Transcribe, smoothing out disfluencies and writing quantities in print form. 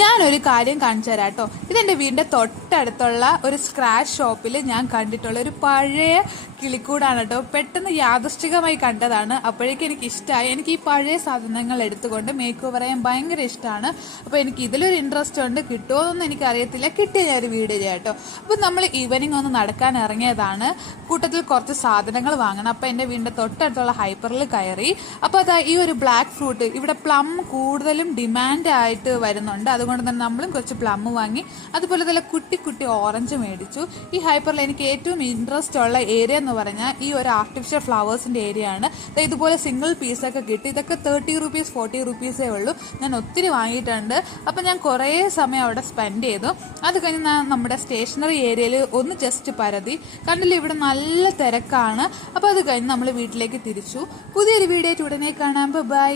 ഞാനൊരു കാര്യം കാണിച്ചു തരാം കേട്ടോ. ഇതെൻ്റെ വീടിൻ്റെ തൊട്ടടുത്തുള്ള ഒരു സ്ക്രാച്ച് ഷോപ്പിൽ ഞാൻ കണ്ടിട്ടുള്ള ഒരു പഴയ കിളിക്കൂടാണ് കേട്ടോ. പെട്ടെന്ന് യാദൃശ്ചികമായി കണ്ടതാണ്. അപ്പോഴേക്കും എനിക്ക് ഇഷ്ടമായി. എനിക്ക് ഈ പഴയ സാധനങ്ങൾ എടുത്തുകൊണ്ട് മേക്ക് ഓവർ ചെയ്യാൻ ഭയങ്കര ഇഷ്ടമാണ്. അപ്പോൾ എനിക്ക് ഇതിലൊരു ഇൻട്രസ്റ്റ് ഉണ്ട്. കിട്ടുമോയെന്നൊന്നും എനിക്കറിയത്തില്ല. കിട്ടിയ ഞാൻ ഒരു വീഡിയോ ചെയ്യാം കേട്ടോ. അപ്പോൾ നമ്മൾ ഈവനിങ് ഒന്ന് നടക്കാൻ ഇറങ്ങിയതാണ്. കൂട്ടത്തിൽ കുറച്ച് സാധനങ്ങൾ വാങ്ങണം. അപ്പോൾ എൻ്റെ വീടിൻ്റെ തൊട്ടടുത്തുള്ള ഹൈപ്പറിൽ കയറി. അപ്പോൾ അതാ ഈ ഒരു ബ്ലാക്ക് ഫ്രൂട്ട്, ഇവിടെ പ്ലം കൂടുതലും ഡിമാൻഡ് ആയിട്ട് വരുന്നുണ്ട്. അതുകൊണ്ട് തന്നെ നമ്മളും കുറച്ച് പ്ലം വാങ്ങി. അതുപോലെ തന്നെ കുട്ടി കുട്ടി ഓറഞ്ച് മേടിച്ചു. ഈ ഹൈപ്പറിൽ എനിക്ക് ഏറ്റവും ഇൻട്രസ്റ്റ് ഉള്ള ഏരിയ എന്ന് പറഞ്ഞാൽ ഈ ഒരു ആർട്ടിഫിഷ്യൽ ഫ്ലവേഴ്സിൻ്റെ ഏരിയ ആണ്. ഇതുപോലെ സിംഗിൾ പീസൊക്കെ കിട്ടി. ഇതൊക്കെ 30 റുപ്പീസ് 40 റുപ്പീസേ ഉള്ളൂ. ഞാൻ ഒത്തിരി വാങ്ങിയിട്ടുണ്ട്. അപ്പം ഞാൻ കുറേ സമയം അവിടെ സ്പെൻഡ് ചെയ്തു. അത് കഴിഞ്ഞ് ഞാൻ നമ്മുടെ സ്റ്റേഷനറി ഏരിയയിൽ ഒന്ന് ജസ്റ്റ് പരതി. കണ്ടില്ല, ഇവിടെ നല്ല തിരക്കാണ്. അപ്പോൾ അത് കഴിഞ്ഞ് നമ്മൾ വീട്ടിലേക്ക് തിരിച്ചു. പുതിയൊരു വീഡിയോ ആയിട്ട് ഉടനെ കാണാം. ബൈ.